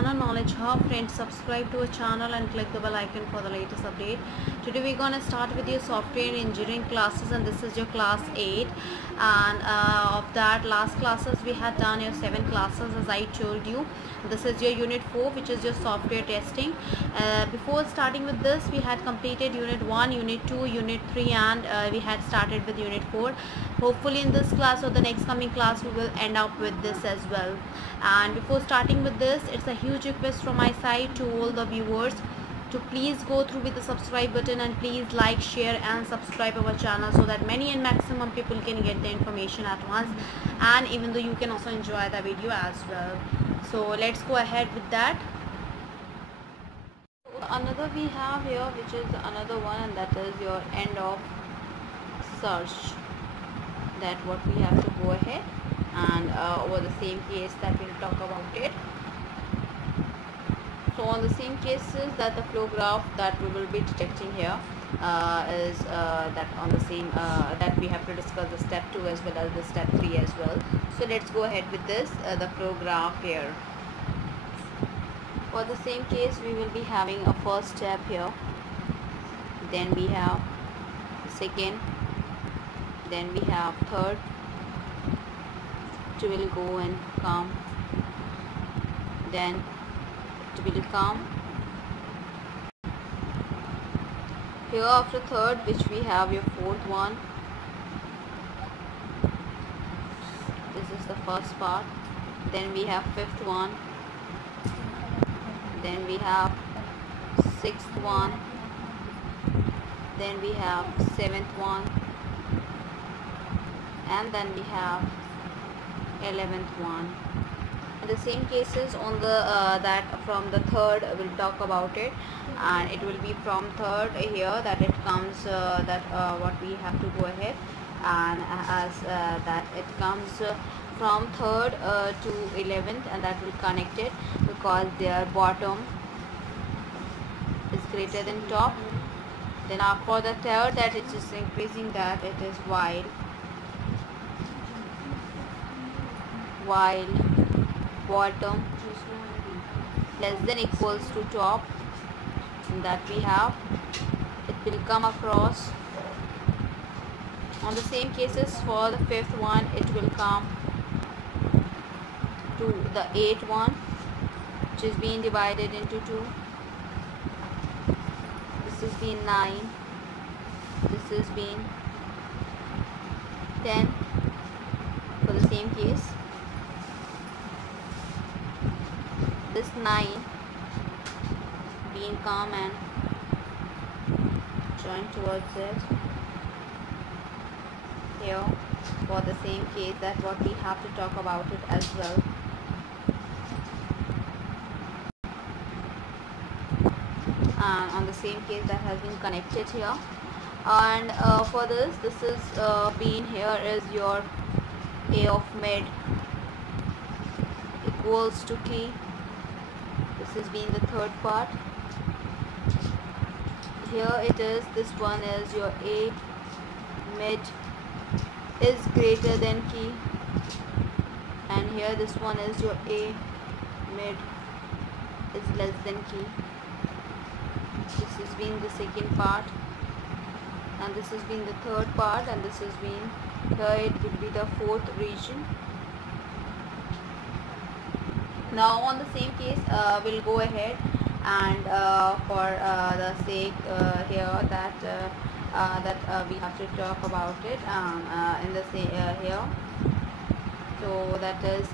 channel Knowledge Hub. Friends, subscribe to our channel and click the bell icon for the latest update. Today we're gonna start with your software engineering classes, and this is your class 8. And of that last classes we had done your 7 classes, as I told you. This is your unit 4, which is your software testing. Before starting with this, we had completed unit 1, unit 2, unit 3, and we had started with unit 4. Hopefully in this class or the next coming class we will end up with this as well. And before starting with this, it's a huge request from my side to all the viewers to please go through with the subscribe button, and please like, share and subscribe our channel so that many and maximum people can get the information at once, and even though you can also enjoy the video as well. So let's go ahead with that. Another we have here, which is another one, and that is your end of search. That what we have to go ahead and over the same case that we'll talk about it. So on the same cases, that the flow graph that we will be detecting here is that on the same that we have to discuss the step 2 as well as the step 3 as well. So let's go ahead with this, the flow graph here. For the same case, we will be having a first step here, then we have second, then we have third. It will go and come, then it will come here after third, which we have your fourth one. This is the first part. Then we have fifth one, then we have sixth one, then we have seventh one, and then we have 11th one. In the same cases on the that from the third we'll talk about it, and it will be from third here that it comes what we have to go ahead, and as that it comes from third to 11th, and that will connect it because their bottom is greater than top. Then for the third, that it is increasing, that it is while bottom less than equals to top, and that we have, it will come across. On the same cases for the fifth one, it will come to the 8th one, which is being divided into 2. This is being 9, this is being 10 for the same case. This 9 being come and join towards it here for the same case, that what we have to talk about it as well. And on the same case that has been connected here, and for this is being here is your A of mid equals to key. This is being the third part. Here it is, this one is your A mid is greater than key, and here this one is your A mid is less than key. This is being the second part, and this is being the third part, and this is being here it will be the fourth region. Now on the same case we'll go ahead and for the sake here that we have to talk about it in the same here. So that is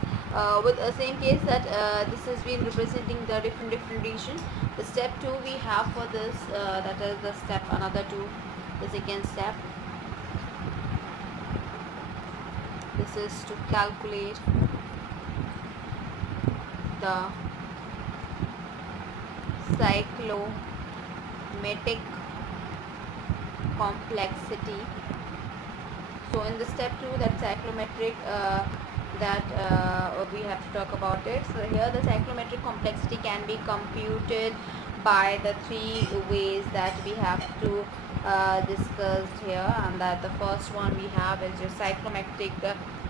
with the same case that this has been representing the different region. The step 2 we have for this, that is the step another 2, the second step. This is to calculate the cyclomatic complexity. So in the step 2, that cyclometric we have to talk about it. So here the cyclometric complexity can be computed by the 3 ways that we have to discuss here, and that the first one we have is your cyclometric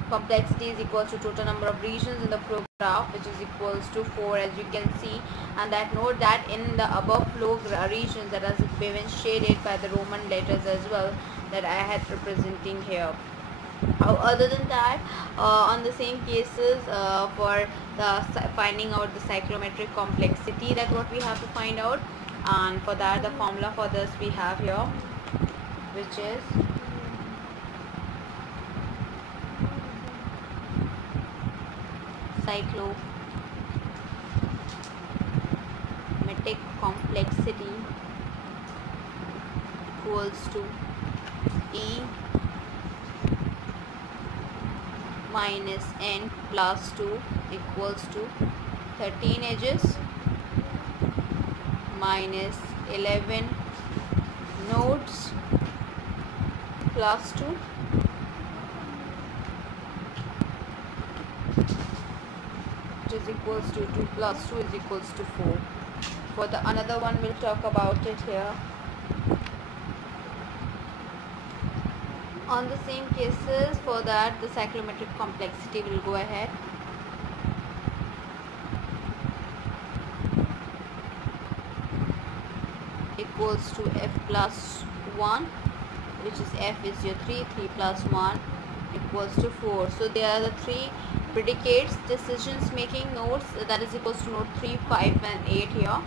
complexity is equals to total number of regions in the flow graph, which is equals to 4, as you can see. And that note that in the above flow regions that has been shaded by the Roman letters as well, that I had representing here. Other than that, on the same cases, for the finding out the cyclometric complexity, that what we have to find out, and for that the formula for this we have here, which is cyclometric complexity equals to E minus n plus 2 equals to 13 edges minus 11 nodes plus 2 which is equals to 2 plus 2 is equals to 4. For the another one, we'll talk about it here. On the same cases, for that the cyclometric complexity will go ahead equals to f plus 1, which is f is your 3 plus 1 equals to 4. So there are the three predicates, decisions making nodes, that is equals to node 3, 5 and 8 here,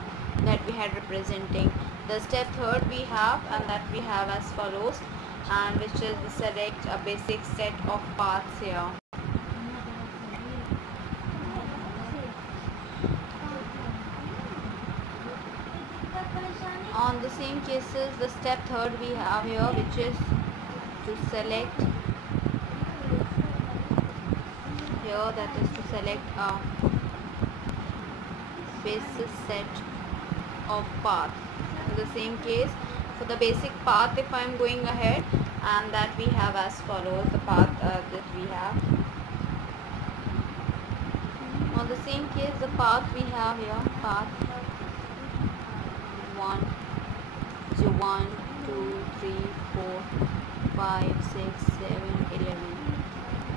that we had representing. The step third we have, and that we have as follows, and which is the select a basic set of paths here. On the same cases, the step third we have here, which is to select here, that is to select a basis set of path. In the same case, for the basic path, if I am going ahead, and that we have as follows, the path that we have. On the same case, the path we have here, path 1, 1, 2, 3, 4, 5, 6, 7, 11.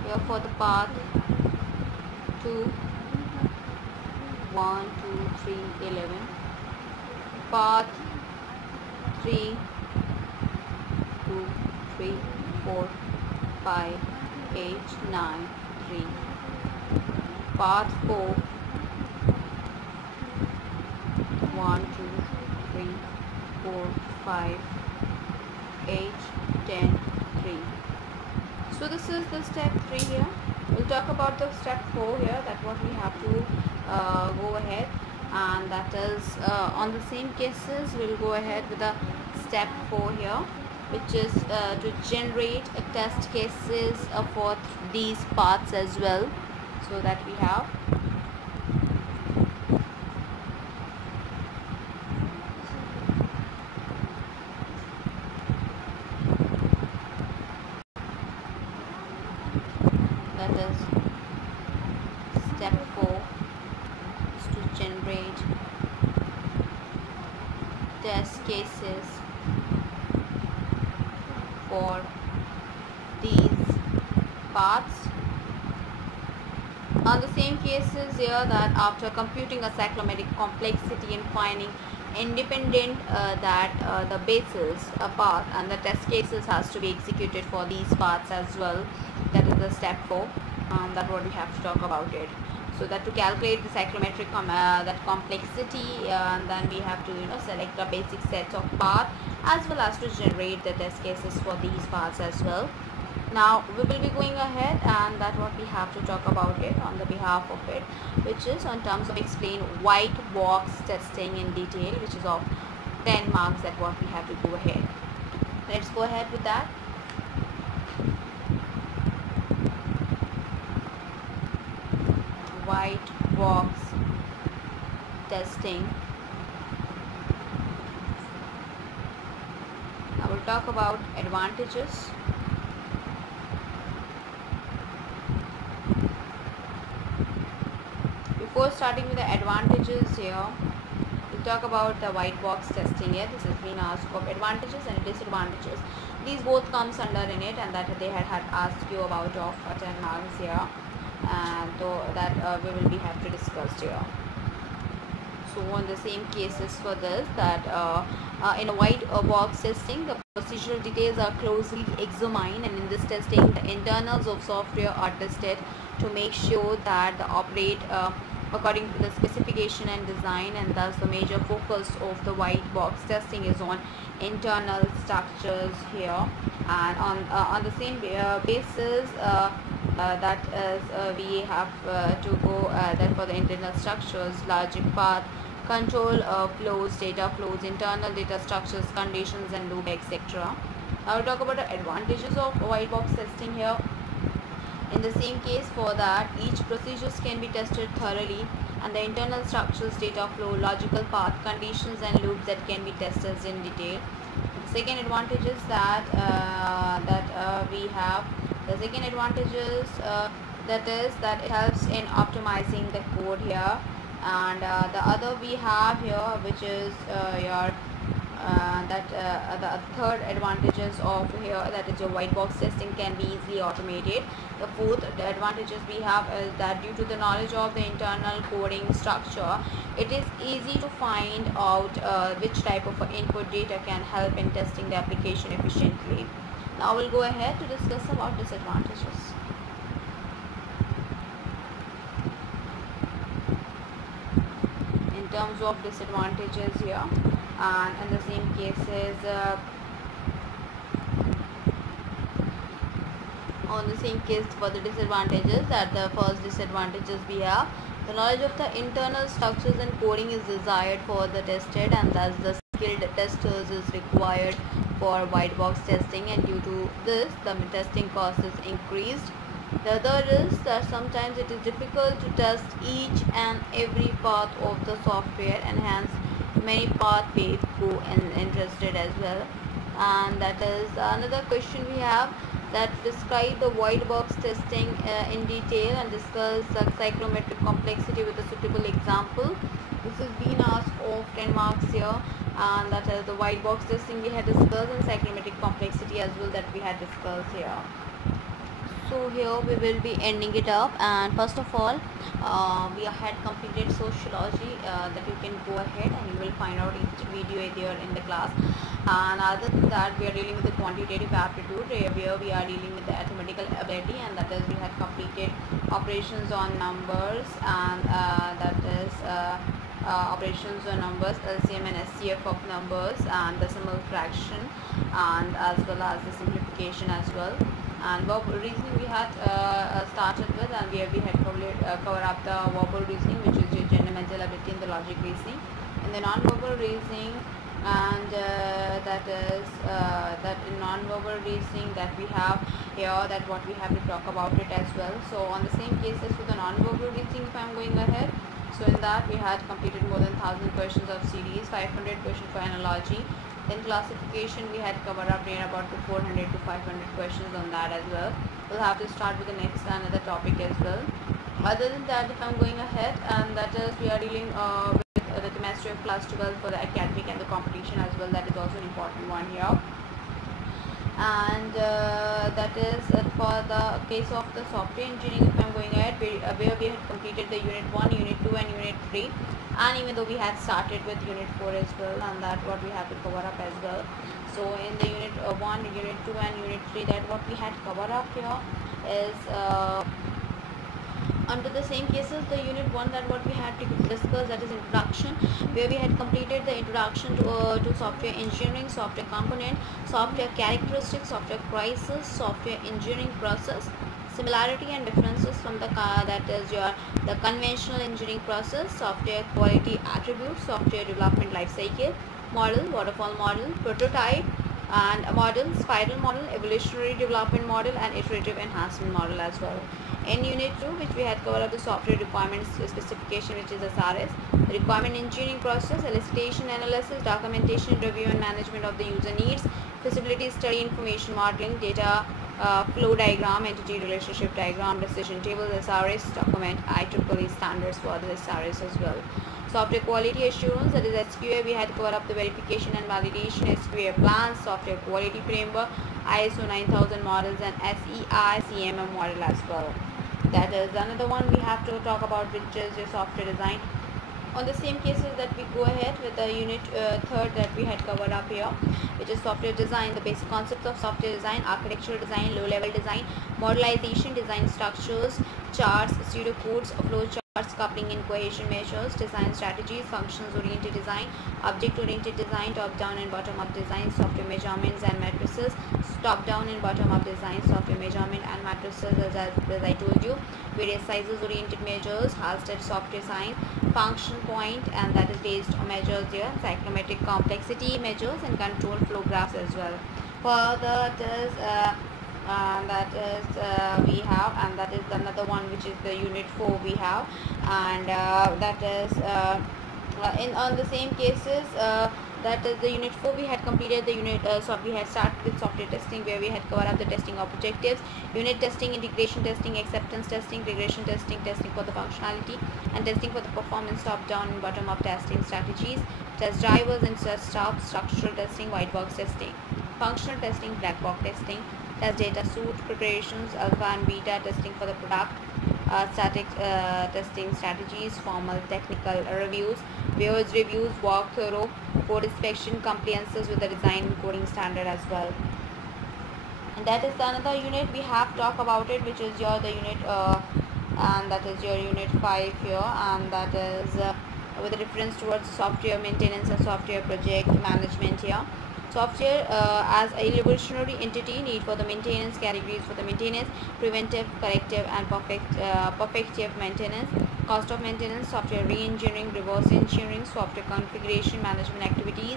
Here for the path 2, 1, 2, 3, 11. Path 3, 2, 3, 4, 5, 8, 9, 3. Path 4, 1, 2, 3, 4, 5, 8, 10, 3. So this is the step 3 here. We'll talk about the step 4 here, that what we have to go ahead, and that is on the same cases we'll go ahead with the step 4 here, which is to generate a test cases for these paths as well, so that we have step 4 is to generate test cases for these paths. On the same cases here, that after computing a cyclometric complexity and finding independent the basis a path, and the test cases has to be executed for these paths as well. That is the step 4. That's what we have to talk about it. So that to calculate the cyclometric that complexity, and then we have to select a basic set of path, as well as to generate the test cases for these paths as well. Now we will be going ahead, and that what we have to talk about it on the behalf of it, which is on terms of explain white box testing in detail, which is of 10 marks, that what we have to go ahead. Let's go ahead with that. White box testing. Now we'll talk about advantages. Before starting with the advantages here, we'll talk about the white box testing here. This has been our scope, advantages and disadvantages. these both comes under in it, and that they had asked you about of 10 marks here, and so that we will be have to discuss here. So on the same cases for this, that in a white box testing, the procedural details are closely examined, and in this testing the internals of software are tested to make sure that they operate according to the specification and design, and thus the major focus of the white box testing is on internal structures here. And on the same basis, that is we have to go that for the internal structures, logic path, control flows, data flows, internal data structures, conditions and loop, etc. Now we'll talk about the advantages of white box testing here. In the same case, for that each procedures can be tested thoroughly, and the internal structures, data flow, logical path, conditions and loops that can be tested in detail. The second advantage is that we have the second advantage is that it helps in optimizing the code here, and the other we have here, which is the third advantages of here, that is your white box testing can be easily automated. The fourth advantages we have is that due to the knowledge of the internal coding structure, it is easy to find out which type of input data can help in testing the application efficiently. Now we'll go ahead to discuss about disadvantages. In terms of disadvantages here, and in the same cases, on the same case for the disadvantages, that the first disadvantages we have, the knowledge of the internal structures and coding is desired for the tested, and thus the skilled testers is required for white box testing, and due to this the testing cost is increased. The other is that sometimes it is difficult to test each and every part of the software, and hence many paths may go interested as well. And that is another question we have, that describe the white box testing in detail and discuss the psychrometric complexity with a suitable example. This has been asked of 10 marks here, and that is the white box testing we had discussed, and psychrometric complexity as well that we had discussed here. So here we will be ending it up, and first of all we had completed sociology, that you can go ahead and you will find out each video there in the class. And other than that, we are dealing with the quantitative aptitude, where we are dealing with the arithmetical ability, and that is we had completed operations on numbers, and that is operations on numbers, LCM and SCF of numbers, and decimal fraction, and as well as the simplification as well. And verbal reasoning we had started with, and where we had covered up the verbal reasoning, which is your general mental ability, and the logic reasoning. In the non-verbal reasoning, and that is that in non-verbal reasoning that we have here, that what we have to talk about it as well. So on the same cases for the non-verbal reasoning, if I am going ahead, so in that we had completed more than 1,000 questions of series, 500 questions for analogy. Then classification we had covered up near about 400 to 500 questions on that as well. We'll have to start with the next another topic as well. Other than that, if I'm going ahead, and that is we are dealing with the chemistry of class 12 for the academic and the competition as well. That is also an important one here. And that is for the case of the software engineering, if I'm going ahead, where we had completed the unit 1, unit 2 and unit 3, and even though we had started with unit 4 as well, and that what we have to cover up as well. So in the unit 1, unit 2 and unit 3, that what we had covered up here is under the same cases, the unit 1 that what we had to discuss, that is introduction, where we had completed the introduction to software engineering, software component, software characteristics, software crisis, software engineering process, similarity and differences from the that is the conventional engineering process, software quality attributes, software development life cycle, model, waterfall model, prototype and a model, spiral model, evolutionary development model and iterative enhancement model as well. In unit 2, which we had covered up the software requirements specification, which is SRS, the requirement engineering process, elicitation analysis, documentation, review and management of the user needs, feasibility study, information modeling, data flow diagram, entity relationship diagram, decision tables, SRS document, IEEE standards for the SRS as well. Software quality assurance, that is SQA. We had covered up the verification and validation, SQA plans, software quality framework, ISO 9000 models, and SEI CMM model as well. That is another one we have to talk about, which is your software design. On the same cases that we go ahead with the unit third that we had covered up here, which is software design, the basic concepts of software design, architectural design, low level design, modelization, design structures, charts, pseudocodes, flow charts, coupling and cohesion measures, design strategies, functions oriented design, object oriented design, top down and bottom up design, software measurements and matrices, top down and bottom up design, software measurement and matrices, as I told you, various sizes oriented measures, Halstead software science, function point, and that is based on measures here, psychrometric complexity measures, and control flow graphs as well. Further we have, and that is another one, which is the unit 4 we have, and that is on the same cases, that is the unit 4 we had completed the unit, so we had started with software testing, where we had covered up the testing objectives, unit testing, integration testing, acceptance testing, regression testing, testing for the functionality, and testing for the performance, top down and bottom up testing strategies, test drivers and test stops, structural testing, white box testing, functional testing, black box testing, test data suite preparations, alpha and beta testing for the product, static testing strategies, formal technical reviews, viewers reviews, walkthrough, code inspection, compliances with the design and coding standard as well. And that is another unit we have talked about it, which is your the unit and that is your unit 5 here, and that is with a reference towards software maintenance and software project management here. Software as a evolutionary entity, need for the maintenance, categories for the maintenance, preventive, corrective, and perfective maintenance, cost of maintenance, software re-engineering, reverse engineering, software configuration management activities,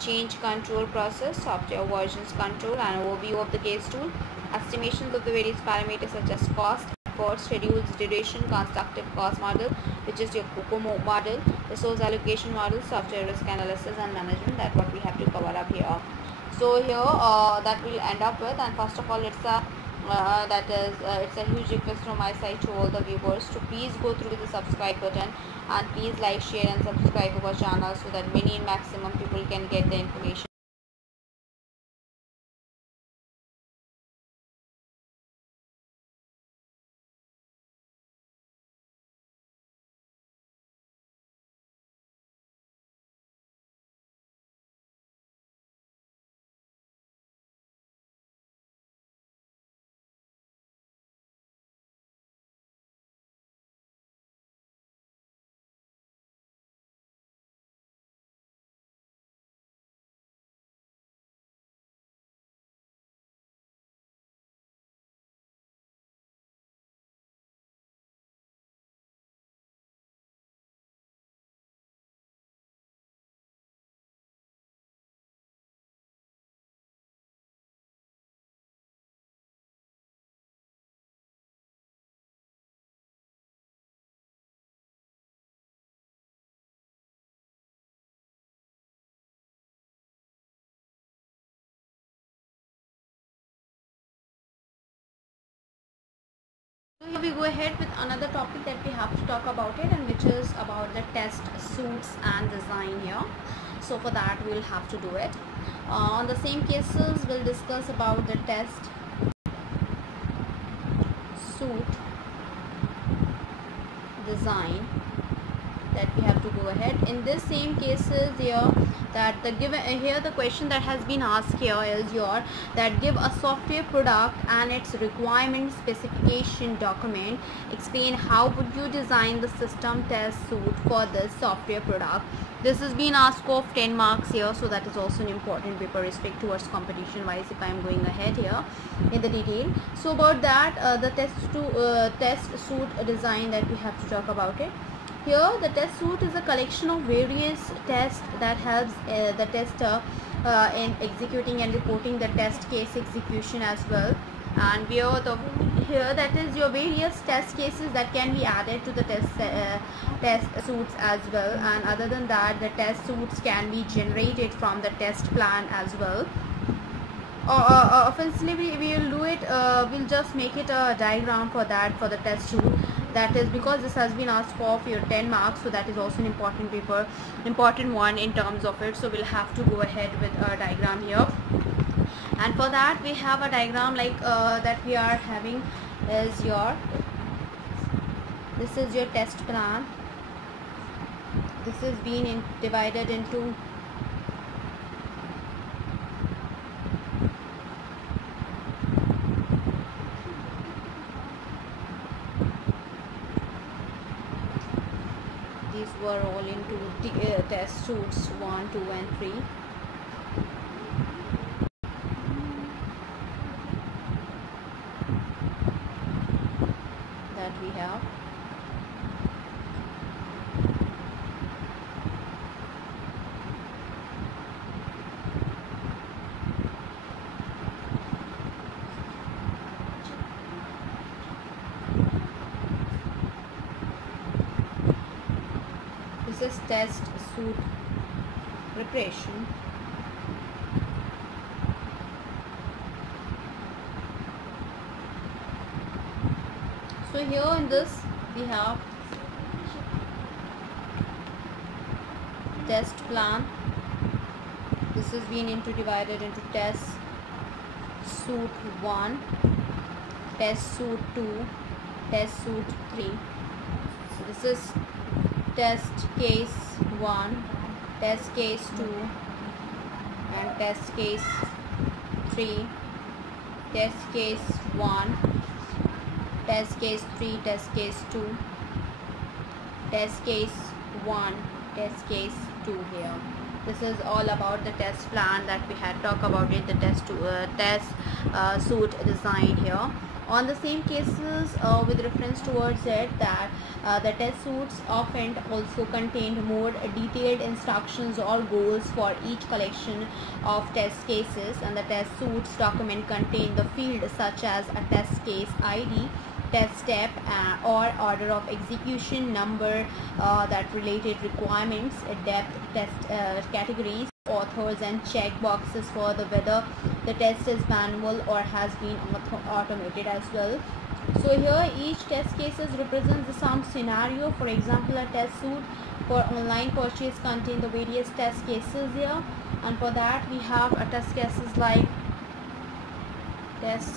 change control process, software versions control, and overview of the case tool, estimations of the various parameters such as cost, effort, schedules, duration, constructive cost model, which is your COCOMO model, resource allocation model, software risk analysis and management. That's what we have to cover up here. So here that will end up with, and first of all, it's a huge request from my side to all the viewers to please go through the subscribe button, and please like, share and subscribe to our channel, so that many and maximum people can get the information. So here we go ahead with another topic that we have to talk about it, and which is about the test suits and design here. So for that we will have to do it. On the same cases, we'll discuss about the test suit design that we have to go ahead. In this same cases here, that the given here the question that has been asked here is your that give a software product and its requirement specification document, explain how would you design the system test suite for this software product. This has been asked of 10 marks here, so that is also an important paper respect towards competition wise if I am going ahead here in the detail. So about that, the test suite design that we have to talk about it. Here the test suite is a collection of various tests that helps the tester in executing and reporting the test case execution as well. And here that is your various test cases that can be added to the test suites as well. And other than that, the test suites can be generated from the test plan as well. Offensively we will do it, we'll just make it a diagram for that, for the test suite. that is because this has been asked for your 10 marks, so that is also an important paper, important one in terms of it. So we'll have to go ahead with a diagram here, and for that we have a diagram like that we are having is your, this is your test plan. This is being divided into these were all into test suits 1, 2 and 3. That we have. This is test suit preparation. So here in this we have test plan. This is being divided into test suit 1, test suit 2, test suit 3. So this is test case 1, test case 2 and test case 3, test case 1, test case 3, test case 2, test case 1, test case 2 here. This is all about the test plan that we had talked about in the test suit design here. On the same cases with reference towards it, that the test suits often also contained more detailed instructions or goals for each collection of test cases, and the test suits document contain the field such as a test case ID, test step or order of execution, number, that related requirements, depth, test categories, authors and check boxes for the whether the test is manual or has been automated as well. So here each test cases represents some scenario. For example, a test suit for online purchase contain the various test cases here, and for that we have a test cases like test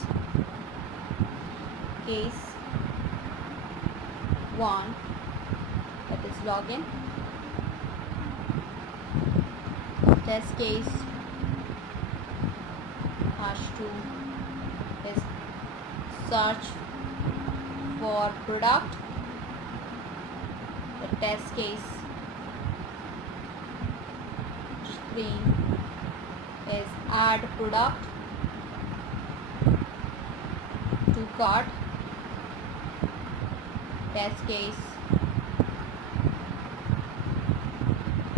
case 1, that is login, test case #2 is search for product, the test case 3 is add product to cart, test case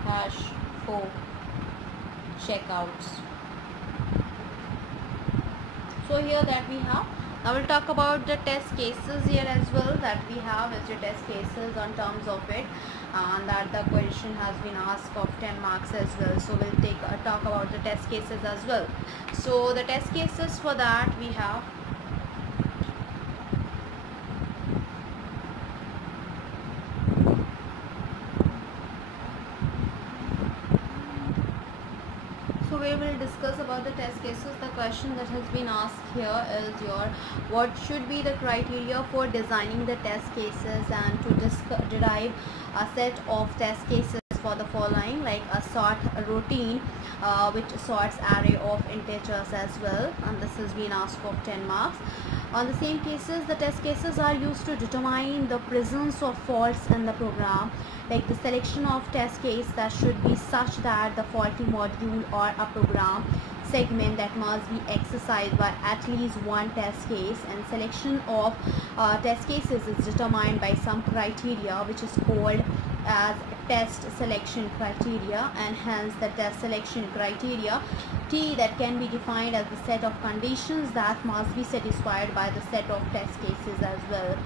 #4 checkouts. So here that we have. Now we'll talk about the test cases here as well, that we have as your test cases on terms of it, and that the question has been asked of 10 marks as well. So we'll take a talk about the test cases as well. So the test cases for that we have we will discuss about the test cases. The question that has been asked here is your, what should be the criteria for designing the test cases and to derive a set of test cases for the following, like a sort routine which sorts array of integers as well, and this has been asked for 10 marks. On the same cases, the test cases are used to determine the presence of faults in the program, like the selection of test case that should be such that the faulty module or a program segment that must be exercised by at least one test case, and selection of test cases is determined by some criteria which is called as test selection criteria, and hence the test selection criteria T that can be defined as the set of conditions that must be satisfied by the set of test cases as well.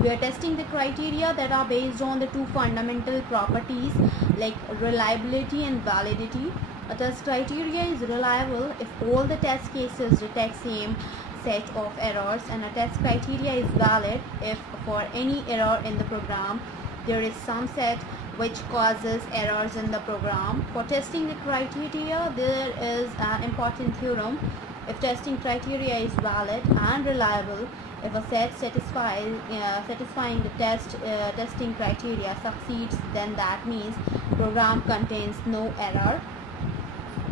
We are testing the criteria that are based on the two fundamental properties like reliability and validity. A test criteria is reliable if all the test cases detect same set of errors, and a test criteria is valid if for any error in the program there is some set which causes errors in the program. For testing the criteria, there is an important theorem. If testing criteria is valid and reliable, if a set satisfying the testing criteria succeeds, then that means program contains no error.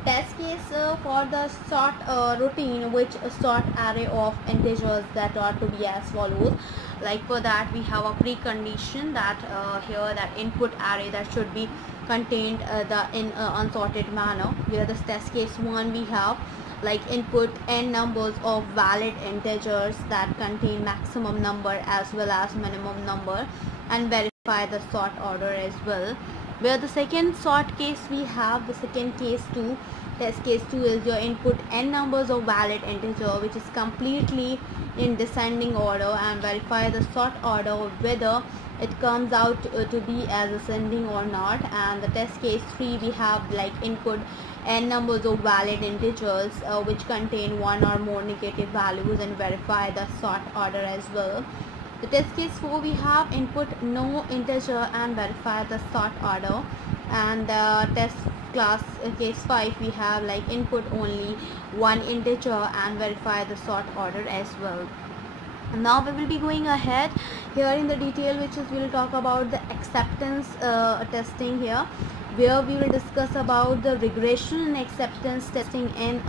Test case for the sort routine, which sort array of integers that are to be as follows. Like for that we have a precondition that here that input array that should be contained in unsorted manner. Where this test case 1 we have like input n numbers of valid integers that contain maximum number as well as minimum number, and verify the sort order as well. Where the second sort case we have the second case 2, test case 2 is your input n numbers of valid integer which is completely in descending order, and verify the sort order whether it comes out to be as ascending or not. And the test case 3 we have like input n numbers of valid integers which contain one or more negative values, and verify the sort order as well. The test case 4 we have input no integer and verify the sort order. And the test class case 5 we have like input only one integer and verify the sort order as well. Now we will be going ahead here in the detail, which is we will talk about the acceptance testing here, where we will discuss about the regression and acceptance testing in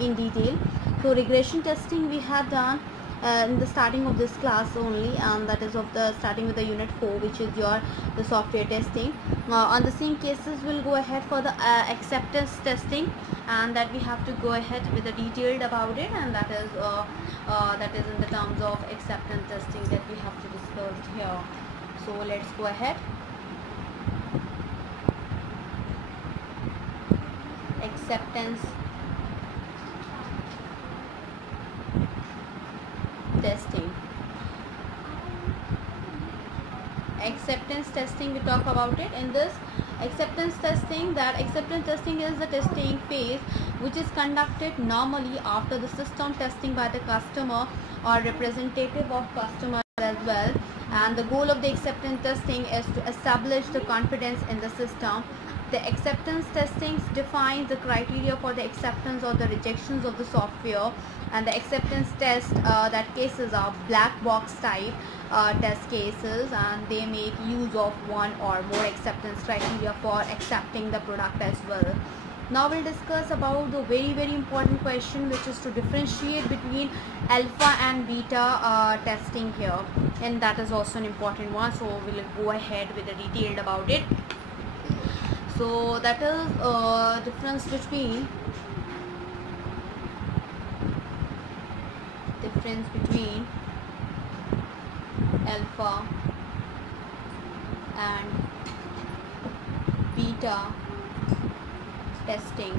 in detail. So regression testing we have done in the starting of this class only, and that is of the starting with the unit 4, which is the software testing. On the same cases we'll go ahead for the acceptance testing, and that we have to go ahead with the detailed about it, and that is in the terms of acceptance testing that we have to discuss here. So let's go ahead. Acceptance testing. Acceptance testing we talk about it in this acceptance testing. That acceptance testing is the testing phase which is conducted normally after the system testing by the customer or representative of customer as well. And the goal of the acceptance testing is to establish the confidence in the system. The acceptance testing defines the criteria for the acceptance or the rejections of the software, and the acceptance test that cases are black box type test cases, and they make use of one or more acceptance criteria for accepting the product as well. Now we'll discuss about the very important question, which is to differentiate between alpha and beta testing here, and that is also an important one. So we'll go ahead with the detailed about it. So that is difference between alpha and beta testing.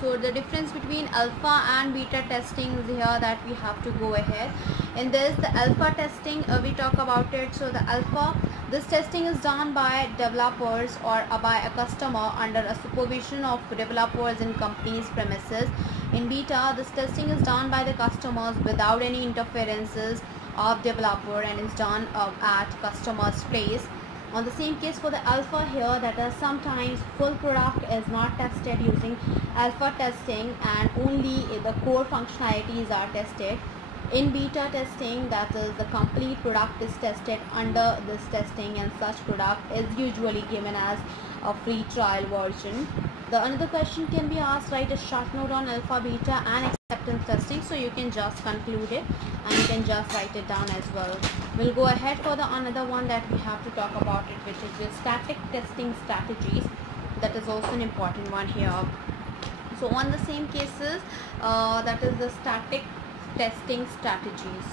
So the difference between alpha and beta testing is here that we have to go ahead. In this, the alpha testing we talk about it. So the alpha, this testing is done by developers or by a customer under a supervision of developers in company's premises. In beta, this testing is done by the customers without any interferences of developer, and is done at customer's place. On the same case for the alpha here, that is sometimes full product is not tested using alpha testing, and only the core functionalities are tested. In beta testing, that is the complete product is tested under this testing, and such product is usually given as a free trial version. The another question can be asked, write a short note on alpha, beta and acceptance testing, so you can just conclude it and you can just write it down as well. We'll go ahead for the another one that we have to talk about it, which is the static testing strategies. That is also an important one here. So on the same cases, that is the static testing strategies.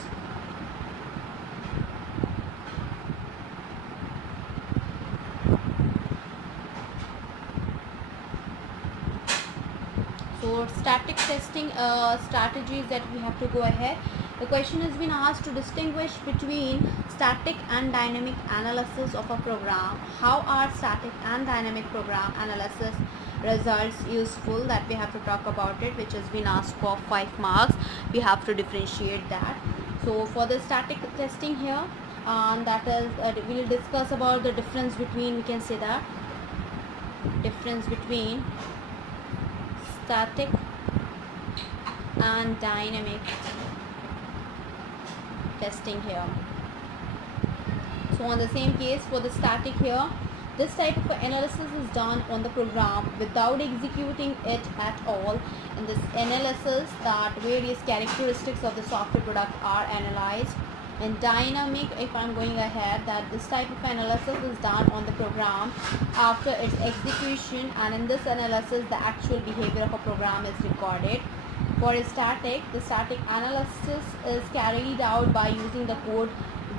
So static testing strategies that we have to go ahead. The question has been asked to distinguish between static and dynamic analysis of a program. How are static and dynamic program analysis results useful that we have to talk about it, which has been asked for 5 marks. We have to differentiate that. So for the static testing here, that is we will discuss about the difference between, we can say that difference between static and dynamic testing here. So on the same case, for the static here, this type of analysis is done on the program without executing it at all. In this analysis, that various characteristics of the software product are analyzed. In dynamic, if I'm going ahead, that this type of analysis is done on the program after its execution, and in this analysis the actual behavior of a program is recorded. For static, the static analysis is carried out by using the code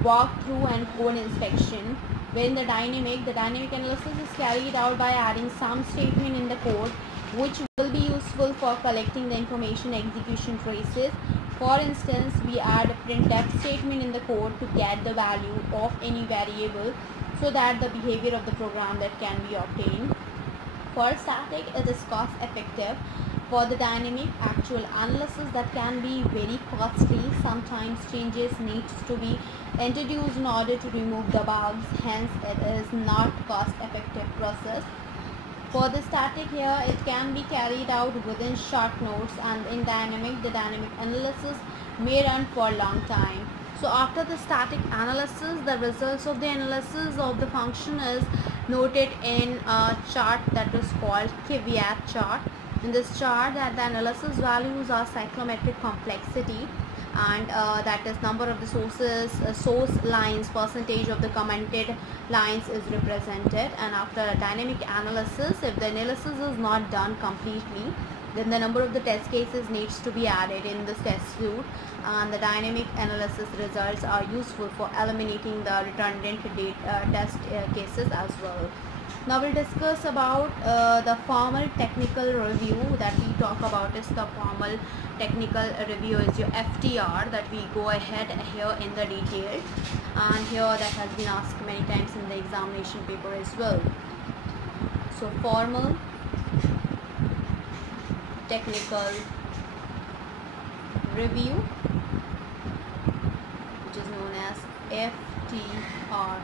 walkthrough and code inspection. When the dynamic analysis is carried out by adding some statement in the code which will be useful for collecting the information execution traces. For instance, we add a printf statement in the code to get the value of any variable so that the behavior of the program that can be obtained. For static, it is cost effective. For the dynamic, actual analysis that can be very costly. Sometimes changes needs to be introduced in order to remove the bugs, hence it is not cost effective process. For the static here, it can be carried out within short notes, and in dynamic, the dynamic analysis may run for a long time. So after the static analysis, the results of the analysis of the function is noted in a chart that is called caveat chart. In this chart, that the analysis values are cyclometric complexity, and that is number of the sources, source lines, percentage of the commented lines is represented. And after a dynamic analysis, if the analysis is not done completely, then the number of the test cases needs to be added in this test suite, and the dynamic analysis results are useful for eliminating the redundant test cases as well. Now we'll discuss about the formal technical review. That we talk about is the formal technical review is your FTR, that we go ahead here in the detail, and here that has been asked many times in the examination paper as well. So formal technical review, which is known as FTR.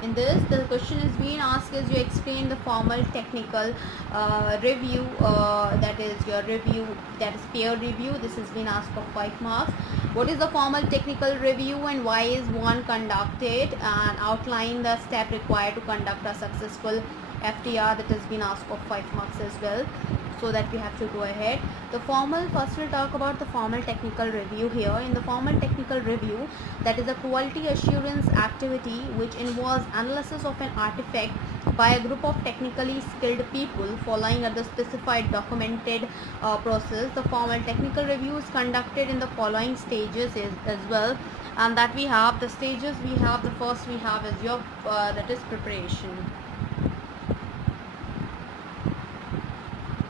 In this, the question is being asked is you explain the formal technical review, that is your review, that is peer review. This has been asked for 5 marks. What is the formal technical review and why is one conducted, and outline the step required to conduct a successful FTR. That has been asked for 5 marks as well, so that we have to go ahead. The formal, first we'll talk about the formal technical review here. In the formal technical review, that is a quality assurance activity which involves analysis of an artifact by a group of technically skilled people following the specified documented process. The formal technical review is conducted in the following stages as well, and that we have the stages. We have the first we have is your that is preparation.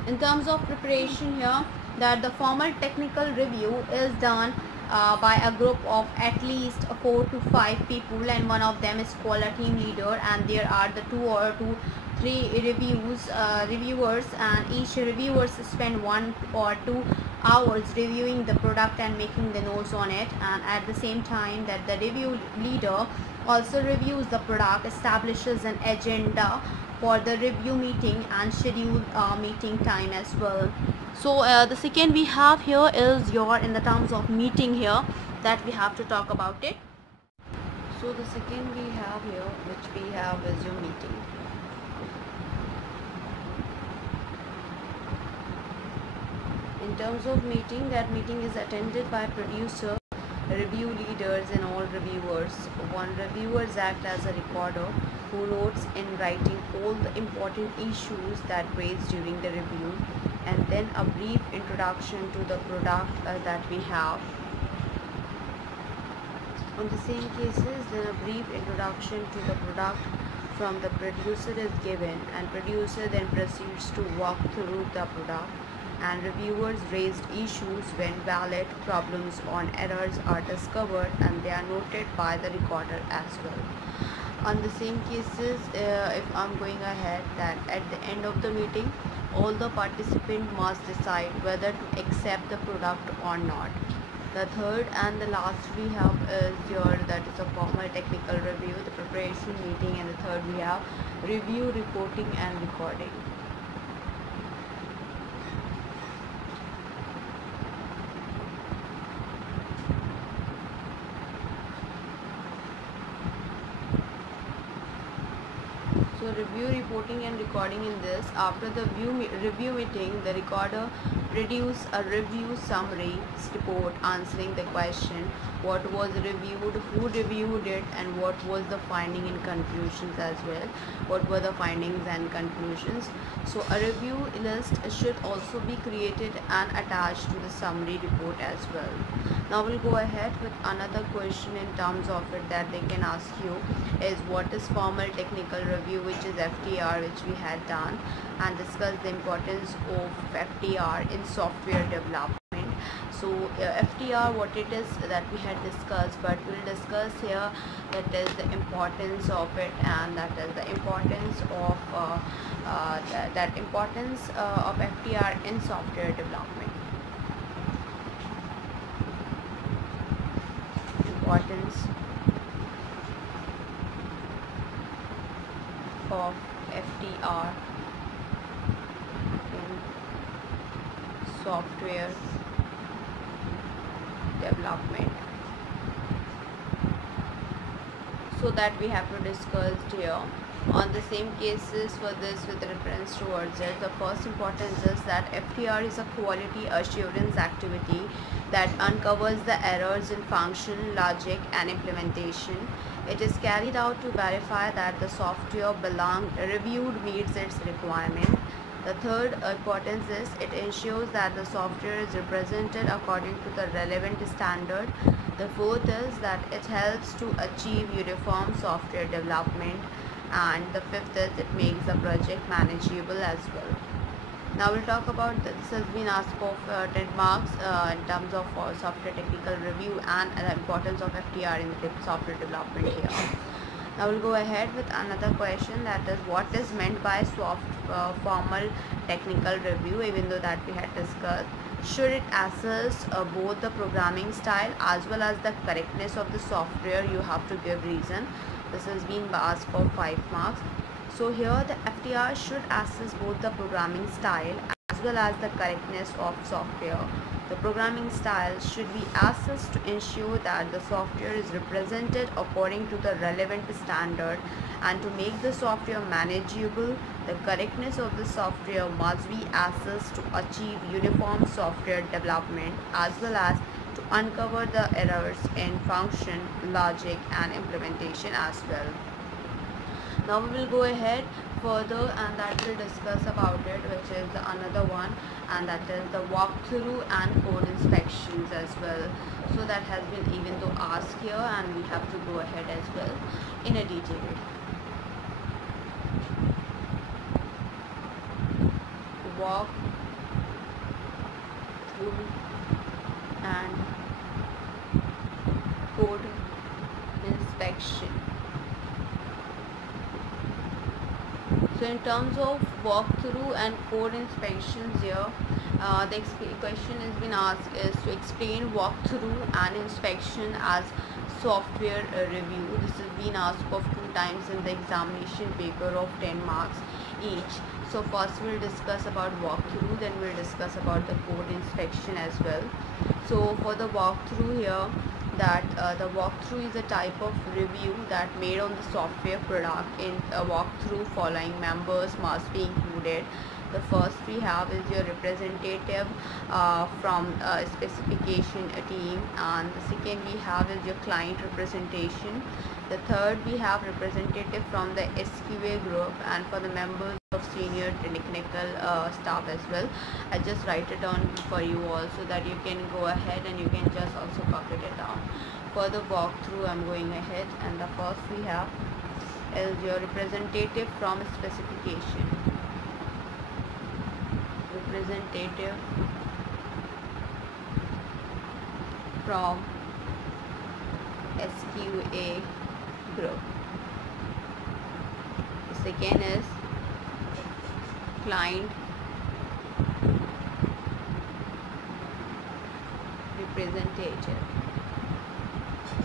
In terms of preparation here, that the formal technical review is done by a group of at least 4 to 5 people, and one of them is called a team leader, and there are the 2 or 3 reviewers, and each reviewers spend 1 or 2 hours reviewing the product and making the notes on it. And at the same time, that the review leader also reviews the product, establishes an agenda for the review meeting, and schedule meeting time as well. So the second we have here is your, in the terms of meeting here, that we have to talk about it. So the second we have here, which we have is your meeting. In terms of meeting, that meeting is attended by producer, review leaders and all reviewers. One reviewers act as a recorder who notes in writing all the important issues that raised during the review, and then a brief introduction to the product that we have. On the same cases, then a brief introduction to the product from the producer is given, and producer then proceeds to walk through the product, and reviewers raised issues when valid problems or errors are discovered, and they are noted by the recorder as well. On the same cases, if I'm going ahead, that at the end of the meeting, all the participants must decide whether to accept the product or not. The third and the last we have is that is a formal technical review, the preparation meeting, and the third we have review, reporting, and recording. So review, reporting, and recording in this. After the review meeting, the recorder produce a review summary report answering the question what was reviewed, who reviewed it, and what was the finding and conclusions as well. What were the findings and conclusions? So a review list should also be created and attached to the summary report as well. Now we'll go ahead with another question in terms of it that they can ask you is what is formal technical review, which is FTR, which we had done, and discuss the importance of FTR in software development. So FTR, what it is that we had discussed, but we'll discuss here that is the importance of it, and that is the importance of of FTR in software development. Importance of FTR in software development. So that we have to discuss here. On the same cases for this with reference towards it, the first importance is that FTR is a quality assurance activity that uncovers the errors in function, logic, and implementation. It is carried out to verify that the software reviewed meets its requirement. The third importance is it ensures that the software is represented according to the relevant standard. The fourth is that it helps to achieve uniform software development, and the fifth is it makes the project manageable as well. Now we'll talk about this has been asked for 10 marks in terms of software technical review and the importance of FTR in the software development here. Now we'll go ahead with another question, that is what is meant by formal technical review, even though that we had discussed. Should it assess both the programming style as well as the correctness of the software? You have to give reason. This has been asked for 5 marks. So here the FTR should assess both the programming style as well as the correctness of software. The programming style should be assessed to ensure that the software is represented according to the relevant standard, and to make the software manageable, the correctness of the software must be assessed to achieve uniform software development as well as to uncover the errors in function, logic, and implementation as well. Now we will go ahead further, and that will discuss about it, which is another one, and that is the walkthrough and code inspections as well. So that has been even though asked here, and we have to go ahead as well in a detail. Walk through and code inspection. So in terms of walkthrough and code inspections here, the question has been asked is to explain walkthrough and inspection as software review. This has been asked for 2 times in the examination paper of 10 marks each. So first we'll discuss about walkthrough, then we'll discuss about the code inspection as well. So for the walkthrough here, that the walkthrough is a type of review that made on the software product. In a walkthrough, following members must be included. The first we have is your representative from specification team, and the second we have is your client representation. The third we have representative from the SQA group, and for the members of senior technical staff as well. I just write it down for you all so that you can go ahead and you can just also copy it down. For the walkthrough, I'm going ahead, and the first we have is your representative from specification. Representative from SQA group. second is client representative.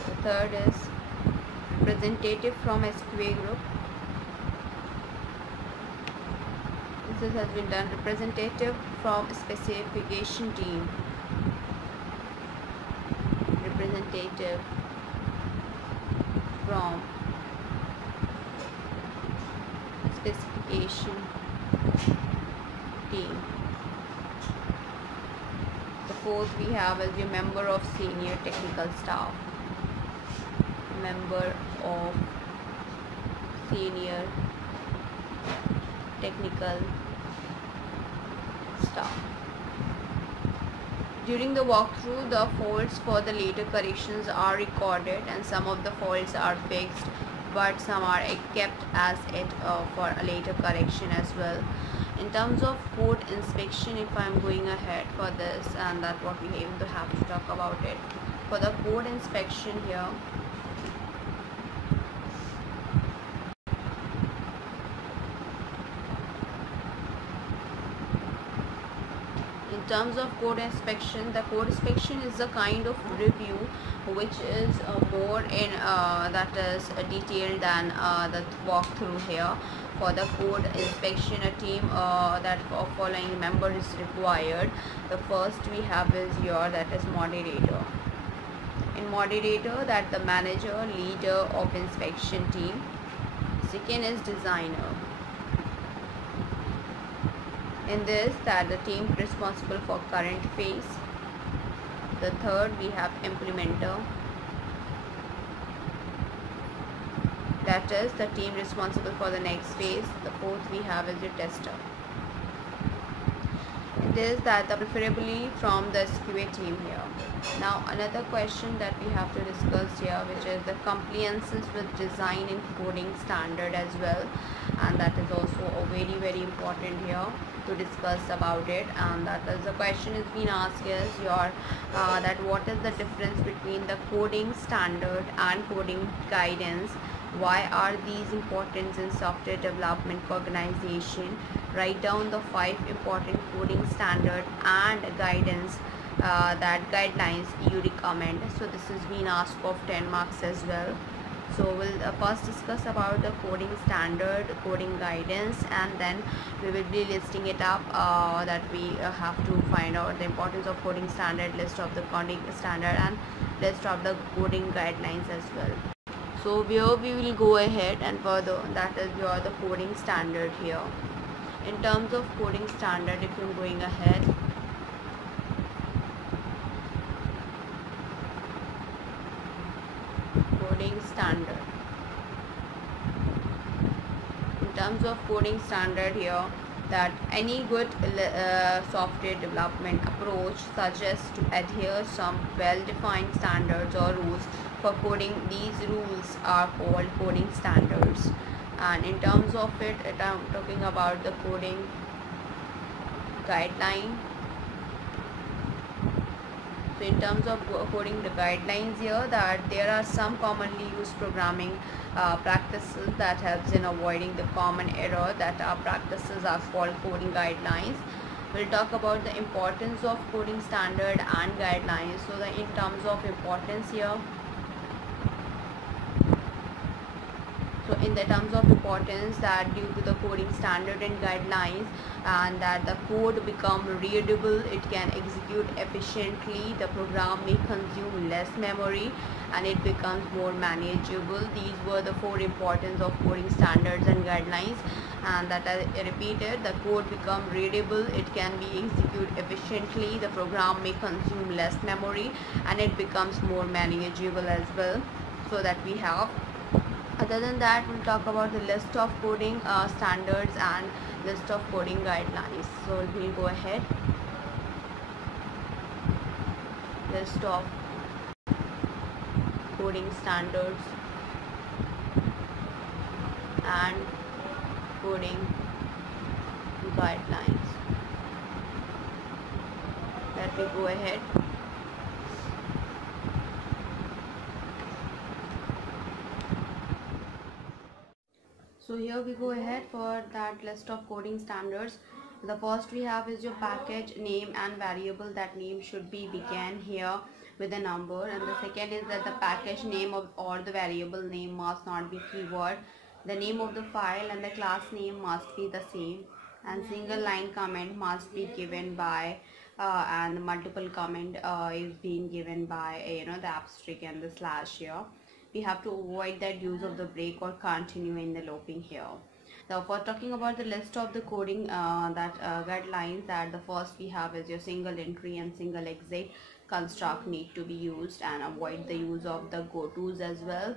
The third is representative from SQA group. This has been done. Representative from specification team. Representative from specification team. The fourth we have is your member of senior technical staff. Member of senior technical staff. During the walkthrough, the faults for the later corrections are recorded, and some of the faults are fixed, but some are kept as it for a later correction as well. In terms of code inspection, if I am going ahead for this, and that's what we aim to have to talk about it. For the code inspection here, in terms of code inspection, the code inspection is a kind of review which is more in that is detailed than the walkthrough here. For the code inspection, a team that of following member is required. The first we have is that is moderator. In moderator, that the manager, leader of inspection team. Second is designer. In this, that the team responsible for current phase. The third we have implementer, that is the team responsible for the next phase. The fourth we have is your tester. It is that the preferably from the SQA team here. Now another question that we have to discuss here, which is the compliances with design and coding standard as well, and that is also a very important here to discuss about it. And that is the question is being asked is that what is the difference between the coding standard and coding guidance? Why are these important in software development organization? Write down the 5 important coding standard and guidance that guidelines you recommend. So this is being asked of 10 marks as well. So we'll first discuss about the coding standard, coding guidance, and then we will be listing it up that we have to find out the importance of coding standard, list of the coding standard, and list of the coding guidelines as well. So here we will go ahead and further, that is the coding standard here. In terms of coding standard, if you're going ahead, coding standard. In terms of coding standard here, that any good software development approach suggests to adhere some well-defined standards or rules for coding. These rules are called coding standards. And in terms of it, I'm talking about the coding guideline. So in terms of coding the guidelines here, that there are some commonly used programming practices that helps in avoiding the common error. That our practices are called coding guidelines. We'll talk about the importance of coding standard and guidelines. So in terms of importance here, so in the terms of importance, that due to the coding standard and guidelines, and that the code become readable, it can execute efficiently, the program may consume less memory, and it becomes more manageable. These were the 4 importance of coding standards and guidelines, and that I repeated, the code become readable, it can be executed efficiently, the program may consume less memory, and it becomes more manageable as well. So that we have. Other than that, we'll talk about the list of coding standards and list of coding guidelines. So we'll go ahead. List of coding standards and coding guidelines. Let me go ahead. So So here we go ahead for that list of coding standards. The first we have is your package name and variable. That name should be began here with a number, and the second is that the package name of or the variable name must not be keyword. The name of the file and the class name must be the same, and single line comment must be given by and multiple comment is being given by the asterisk and the slash here. We have to avoid that use of the break or continue in the looping here. Now for talking about the list of the coding guidelines, that the first we have is your single entry and single exit construct need to be used, and avoid the use of the go-tos as well,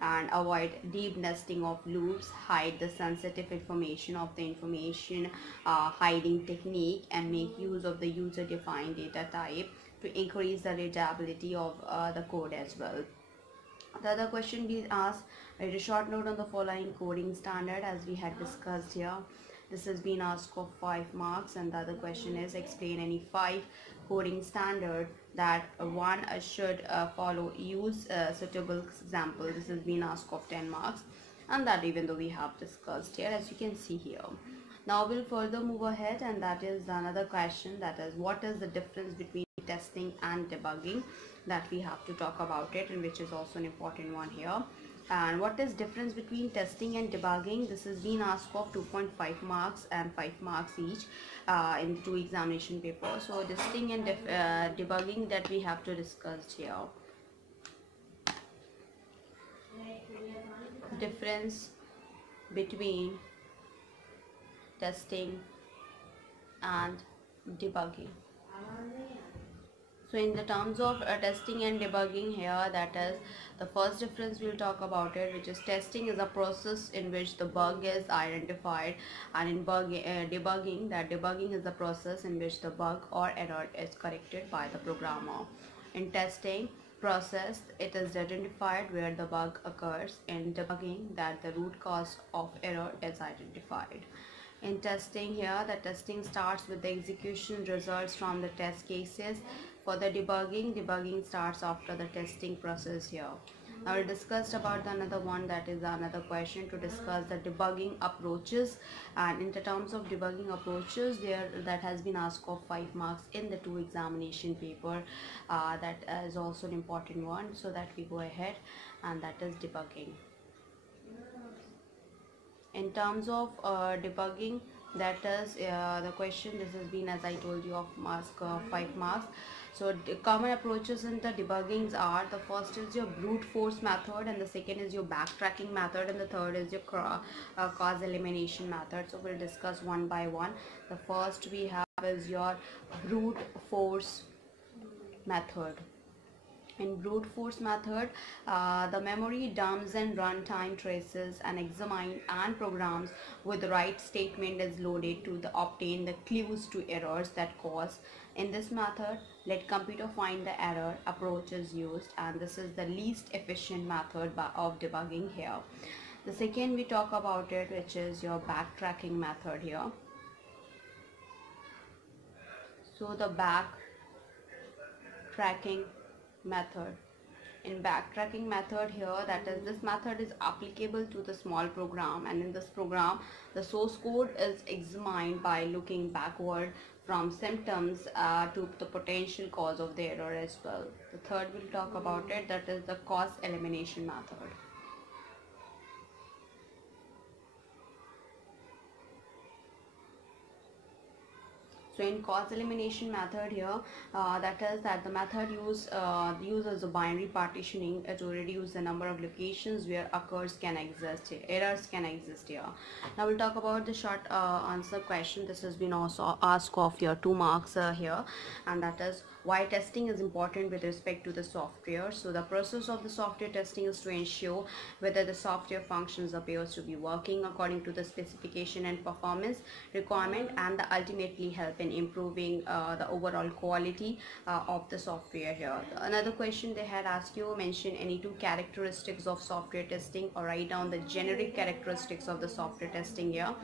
and avoid deep nesting of loops, hide the sensitive information of the information hiding technique, and make use of the user defined data type to increase the readability of the code as well. The other question we asked, write a short note on the following coding standard as we had discussed here. This has been asked for 5 marks, and the other question is explain any 5 coding standard that one should follow. Use suitable example. This has been asked of 10 marks, and that even though we have discussed here, as you can see here. Now we'll further move ahead, and that is another question, that is what is the difference between testing and debugging, that we have to talk about it, and which is also an important one here. And what is difference between testing and debugging? This has been asked for 2.5 marks and 5 marks each in 2 examination papers. So testing and debugging that we have to discuss here. Difference between testing and debugging. So in the terms of testing and debugging here, that is the first difference we'll talk about it, which is testing is a process in which the bug is identified, and in debugging, that debugging is the process in which the bug or error is corrected by the programmer. In testing process, it is identified where the bug occurs. In debugging, that the root cause of error is identified. In testing here, the testing starts with the execution results from the test cases. For the debugging starts after the testing process here. Now we discussed about another one, that is another question to discuss the debugging approaches, and in the terms of debugging approaches there, that has been asked of 5 marks in the 2 examination paper. That is also an important one, so that we go ahead, and that is debugging. In terms of debugging, that is the question, this has been, as I told you, of 5 marks. So common approaches in the debuggings are, the first is your brute force method, and the second is your backtracking method, and the third is your cause elimination method. So we'll discuss one by one. The first we have is your brute force method. In brute force method, the memory dumps and runtime traces and examine and programs with the right statement is loaded to obtain the clues to errors that cause. In this method, let computer find the error approach is used, and this is the least efficient method of debugging here. The second we talk about it, which is your backtracking method here. So the backtracking method. In backtracking method here, that is, this method is applicable to the small program, and in this program the source code is examined by looking backward from symptoms to the potential cause of the error as well. The third we'll talk about it, that is the cause elimination method. So in cause elimination method here, that is that the method uses a binary partitioning to reduce the number of locations where errors can exist here. Now we'll talk about the short answer question. This has been also asked of your 2 marks here, and that is why testing is important with respect to the software. So the process of the software testing is to ensure whether the software functions appears to be working according to the specification and performance requirement, and ultimately help in improving the overall quality of the software here. Another question they had asked you, mention any 2 characteristics of software testing, or write down the generic characteristics of the software testing here.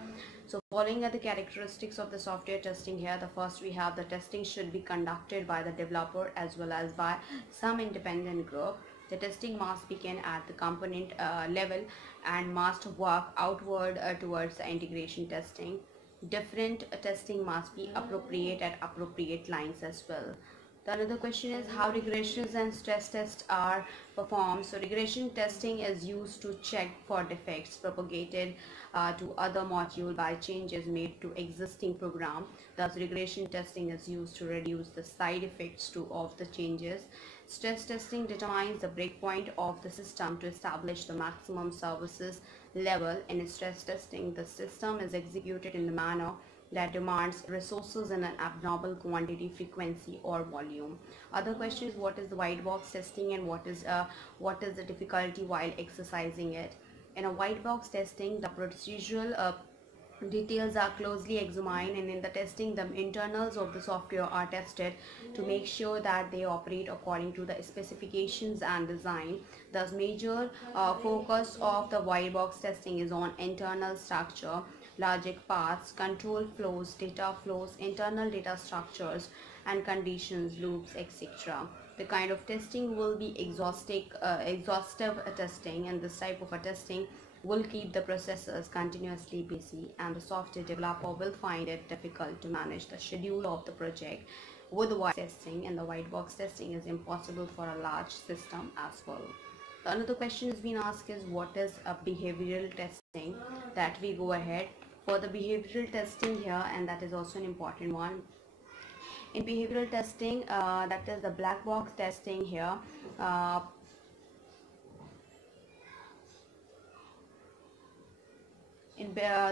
So following are the characteristics of the software testing here. The first we have, the testing should be conducted by the developer as well as by some independent group. The testing must begin at the component level and must work outward towards the integration testing. Different testing must be appropriate at appropriate lines as well. The another question is how regressions and stress tests are performed. So regression testing is used to check for defects propagated to other module by changes made to existing program. Thus regression testing is used to reduce the side effects of the changes. Stress testing determines the breakpoint of the system to establish the maximum services level. In stress testing, the system is executed in the manner that demands resources in an abnormal quantity, frequency or volume. Other question is what is the white box testing and what is the difficulty while exercising it. In a white box testing, the procedural details are closely examined, and in the testing the internals of the software are tested to make sure that they operate according to the specifications and design. Thus major focus of the white box testing is on internal structure, logic paths, control flows, data flows, internal data structures and conditions, loops, etc. The kind of testing will be exhaustive testing, and this type of a testing will keep the processors continuously busy, and the software developer will find it difficult to manage the schedule of the project. With white testing, and the white box testing is impossible for a large system as well. Another question has been asked is what is a behavioral testing, that we go ahead for the behavioral testing here, and that is also an important one. In behavioral testing, that is the black box testing here.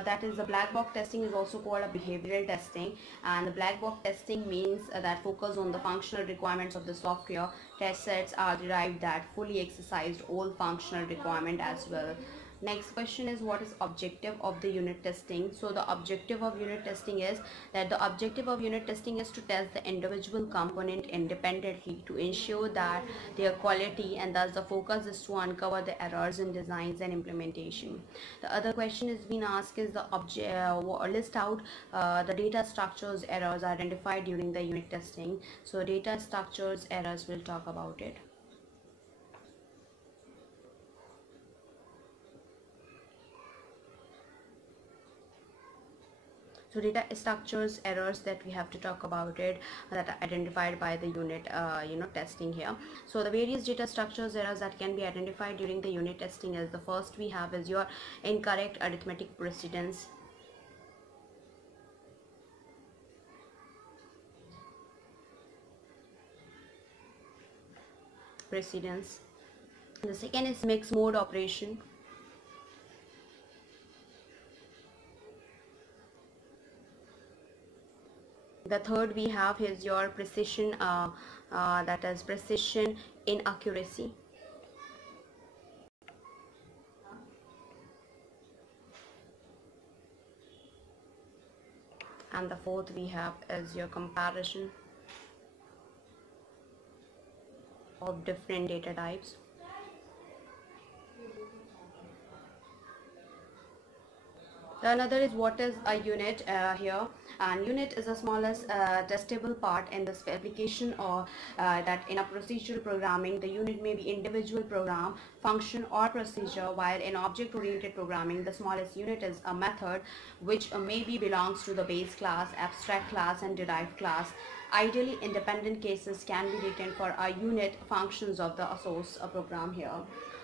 That is the black box testing is also called a behavioral testing, and the black box testing means that focus on the functional requirements of the software. Test sets are derived that fully exercised all functional requirement as well. Next question is what is objective of the unit testing. So the objective of unit testing is to test the individual component independently to ensure that their quality, and thus the focus is to uncover the errors in designs and implementation. The other question has been asked is the list out the data structures errors identified during the unit testing. So data structures errors, we'll talk about it. So data structures errors that we have to talk about it, that are identified by the unit testing here. So the various data structures errors that can be identified during the unit testing is, the first we have is your incorrect arithmetic precedence. The second is mixed mode operation. The third we have is your precision, that is precision inaccuracy. And the fourth we have is your comparison of different data types. The another is what is a unit here, and unit is the smallest testable part in this application, or that in a procedural programming the unit may be individual program, function or procedure, while in object-oriented programming the smallest unit is a method which maybe belongs to the base class, abstract class and derived class. Ideally independent cases can be written for a unit functions of the source program here.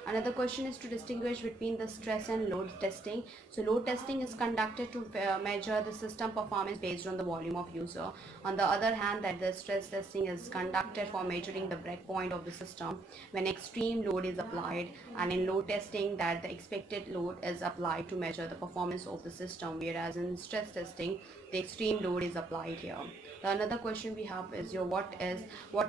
Another question is to distinguish between the stress and load testing. So load testing is conducted to measure the system performance based on the volume of user. On the other hand, that the stress testing is conducted for measuring the breakpoint of the system when extreme load is applied, and in load testing that the expected load is applied to measure the performance of the system, whereas in stress testing the extreme load is applied here. The another question we have is your what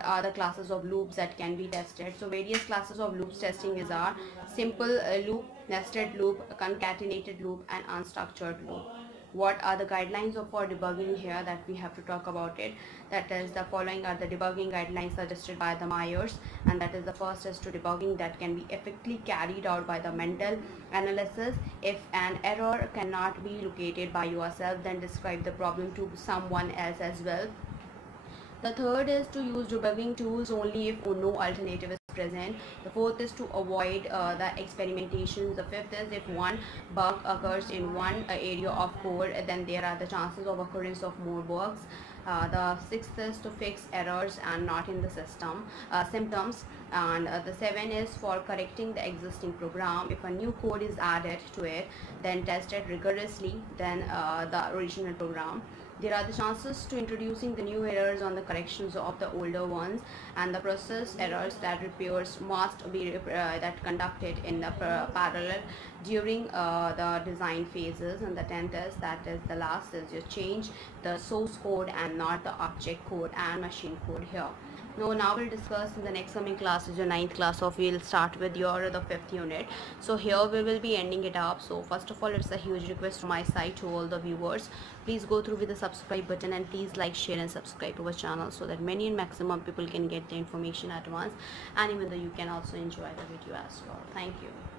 are the classes of loops that can be tested. So various classes of loops testing is our simple loop, nested loop, concatenated loop and unstructured loop. What are the guidelines for debugging here that we have to talk about it? That is, the following are the debugging guidelines suggested by the Myers, and that is the first is to debugging that can be effectively carried out by the mental analysis. If an error cannot be located by yourself, then describe the problem to someone else as well. The third is to use debugging tools only if no alternative is present. The fourth is to avoid the experimentations. The fifth is if one bug occurs in one area of code, then there are the chances of occurrence of more bugs. The sixth is to fix errors and not in the symptoms. And the seven is for correcting the existing program. If a new code is added to it, then test it rigorously than the original program. There are the chances to introducing the new errors on the corrections of the older ones, and the process errors that repairs must be that conducted in the parallel during the design phases. And the 10th is, that is the last, is you change the source code and not the object code and machine code here. Now we'll discuss in the next coming class is your 9th class of. We'll start with your the 5th unit. So here we will be ending it up. So first of all, it's a huge request from my side to all the viewers, please go through with the subscribe button and please like, share and subscribe to our channel so that many and maximum people can get the information at once, and even though you can also enjoy the video as well. Thank you.